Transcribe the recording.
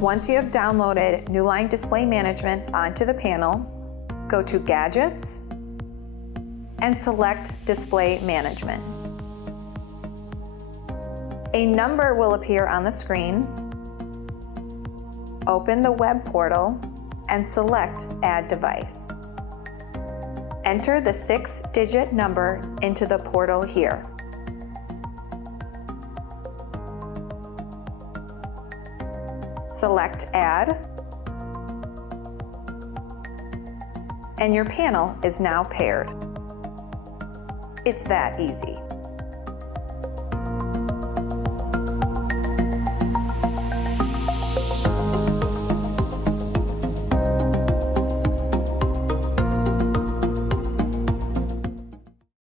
Once you have downloaded Newline Display Management onto the panel, go to Gadgets and select Display Management. A number will appear on the screen. Open the web portal and select Add Device. Enter the 6-digit number into the portal here. Select Add, and your panel is now paired. It's that easy.